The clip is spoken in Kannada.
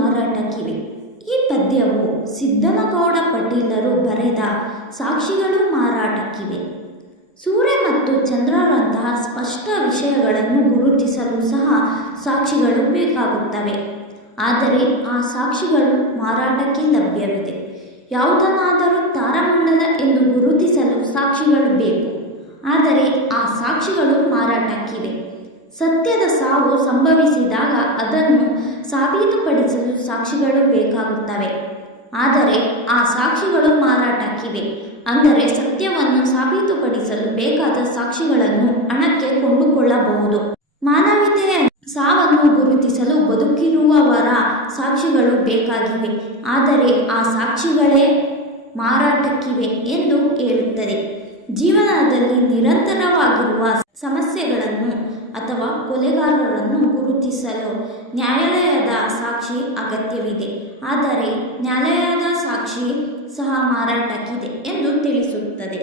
ಮಾರಾಟಕ್ಕಿವೆ. ಈ ಪದ್ಯವು ಸಿದ್ದನಗೌಡ ಪಟೀಲರು ಬರೆದ ಸಾಕ್ಷಿಗಳು ಮಾರಾಟಕ್ಕಿವೆ. ಸೂರ್ಯ ಮತ್ತು ಚಂದ್ರರಂತಹ ಸ್ಪಷ್ಟ ವಿಷಯಗಳನ್ನು ಗುರುತಿಸಲು ಸಹ ಸಾಕ್ಷಿಗಳು ಬೇಕಾಗುತ್ತವೆ. ಆದರೆ ಆ ಸಾಕ್ಷಿಗಳು ಮಾರಾಟಕ್ಕೆ ಲಭ್ಯವಿದೆ. ಯಾವುದನ್ನಾದರೂ ತಾರಮಂಡಲ ಎಂದು ಗುರುತಿಸಲು ಸಾಕ್ಷಿಗಳು ಬೇಕು. ಆದರೆ ಆ ಸಾಕ್ಷಿಗಳು ಮಾರಾಟಕ್ಕಿವೆ. ಸತ್ಯದ ಸಾವು ಸಂಭವಿಸಿದಾಗ ಅದನ್ನು ಸಾಬೀತುಪಡಿಸಲು ಸಾಕ್ಷಿಗಳು ಬೇಕಾಗುತ್ತವೆ. ಆದರೆ ಆ ಸಾಕ್ಷಿಗಳು ಮಾರಾಟಕ್ಕಿವೆ ಅಂದರೆ ಸತ್ಯವನ್ನು ಸಾಬೀತುಪಡಿಸಲು ಬೇಕಾದ ಸಾಕ್ಷಿಗಳನ್ನು ಹಣಕ್ಕೆ ಕೊಂಡುಕೊಳ್ಳಬಹುದು. ಮಾನವೀಯತೆಯ ಸಾವನ್ನು ಗುರುತಿಸಲು ಬದುಕಿರುವವರ ಸಾಕ್ಷಿಗಳು ಬೇಕಾಗಿವೆ. ಆದರೆ ಆ ಸಾಕ್ಷಿಗಳೇ ಮಾರಾಟಕ್ಕಿವೆ ಎಂದು ಹೇಳುತ್ತದೆ. ಜೀವನದಲ್ಲಿ ನಿರಂತರವಾಗಿರುವ ಸಮಸ್ಯೆಗಳನ್ನು ಅಥವಾ ಕೊಲೆಗಾರರನ್ನು ಗುರುತಿಸಲು ನ್ಯಾಯಾಲಯದ ಸಾಕ್ಷಿ ಅಗತ್ಯವಿದೆ. ಆದರೆ ನ್ಯಾಯಾಲಯದ ಸಾಕ್ಷಿ ಸಹ ಮಾರಾಟಕ್ಕಿದೆ ಎಂದು ತಿಳಿಸುತ್ತದೆ.